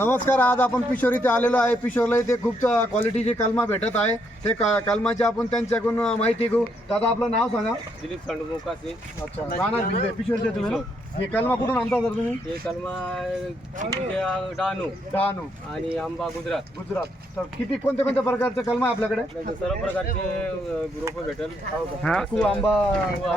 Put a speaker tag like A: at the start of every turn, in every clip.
A: नमस्कार आज आपण पिशोर इथे आलेलो आहे. पिशोरला इथे खूप क्वालिटीचे कलमा भेटत आहे. ते कलमाची आपण त्यांच्याकडून माहिती घेऊ. दादा आपलं नाव सांगा.
B: दिलीप सांडमुखाचे
A: अच्छा राहणार पिशोरचे तुम्ही ना? हे कलमा कुठून आणता सर तुम्ही?
B: ते कलमा डहाणू.
A: डहाणू.
B: आणि आंबा गुजरात.
A: गुजरात. तर किती कोणत्या कोणत्या प्रकारचे कलमा आहे आपल्याकडे?
B: आपल्याकडे सर्व प्रकारचे रोप भेटेल.
A: चिकू आंबा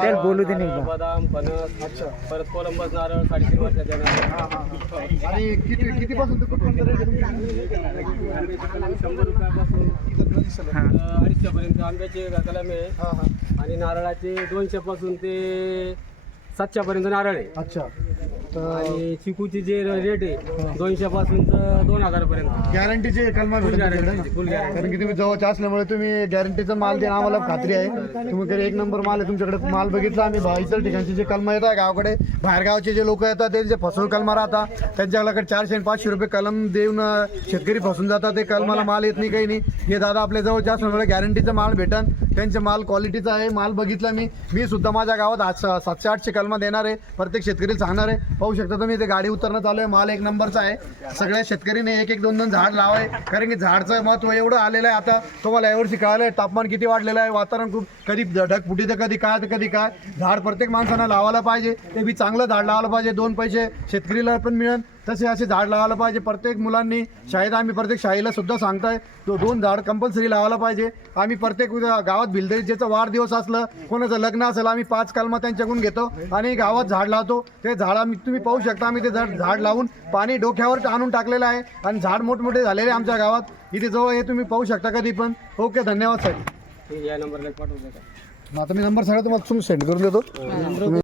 B: त्याला बोलू दे बदाम फणस
A: अच्छा.
B: परत कोलंबस नारळ साडेतीन वर्षाच्या नारळ.
A: हा, हा, हा. आणि किती कितीपासून ते कुठपर्यंत rate आहे तुमच्याकडे?
B: शंभर रुपयापासून अडीचशे पर्यंत आंब्याचे कलम आहे.
A: हा हा.
B: आणि नारळाचे दोनशे पासून ते सातशे पर्यंत नारळ आहे.
A: अच्छा. तर
B: आणि चिकूचे जे रेट आहे दोनशे पासून तर दोन हजार पर्यंत
A: गॅरंटीचे कलमा तुमच्याकडे ना? कारण की तुम्ही जवळच्या असल्यामुळे तुम्ही गॅरंटीचा माल देणं आम्हाला खात्री आहे. तुम्ही कडे एक नंबर माल आहे तुमच्याकडे माल बघितला आम्ही. इतर ठिकाणचे जे कलम येतात गावाकडे बाहेरगावचे जे लोक येतात ते जे फसवून कलमा राहतात त्यांच्याकडे चारशे आणि पाचशे रुपये कलम देऊन अं, शेतकरी फसून जातात. ते कलमाला माल येत नाही काही नाही. हे दादा आपल्या जवळच्या असल्यामुळे गॅरंटीचा माल भेटन. त्यांचे माल क्वालिटीचा आहे माल बघितला मी. मी सुद्धा माझ्या गावात आज स- सातशे आठशे कलमा देणार आहे. प्रत्येक शेतकरी सांगणार आहे. पाहू शकता तुम्ही ते गाडी उतरणं चालू आहे. माल एक नंबरचा आहे. सगळ्या शेतकरीने एक एक दोन दोन झाड लावाय कारण की झाडचं महत्त्व एवढं आलेलं आहे आता. तुम्हाला यावर्षी कळालं आहे तापमान किती वाढलेलं आहे. वातावरण खूप कधी ढगफुटी तर कधी काय तर कधी काय झाड प्रत्येक माणसानं लावायला पाहिजे. ते बी चांगलं झाड लावायला पाहिजे. दोन पैसे शेतकरीला पण मिळेल. तसे असे झाड लावायला पाहिजे. प्रत्येक मुलांनी शाळेत आम्ही प्रत्येक शाळेला सुद्धा सांगताय तो दोन झाड कंपल्सरी लावायला पाहिजे. आम्ही प्रत्येक गावात भिलदरी ज्याचं वाढदिवस असलं कोणाचं लग्न असेल आम्ही पाच कलमा त्यांच्याकडून घेतो आणि गावात झाड लावतो. ते झाड आम्ही तुम्ही पाहू शकता आम्ही ते झाड झाड लावून पाणी डोक्यावर आणून टाकलेलं आहे आणि झाड मोठमोठे झालेले आहे आमच्या गावात. इथे जवळ हे तुम्ही पाहू शकता कधी पण. ओके धन्यवाद साहेब
B: या नंबरला पाठवू
A: आता मी नंबर सगळं तुम्हाला सेंड करून देतो. तुम्ही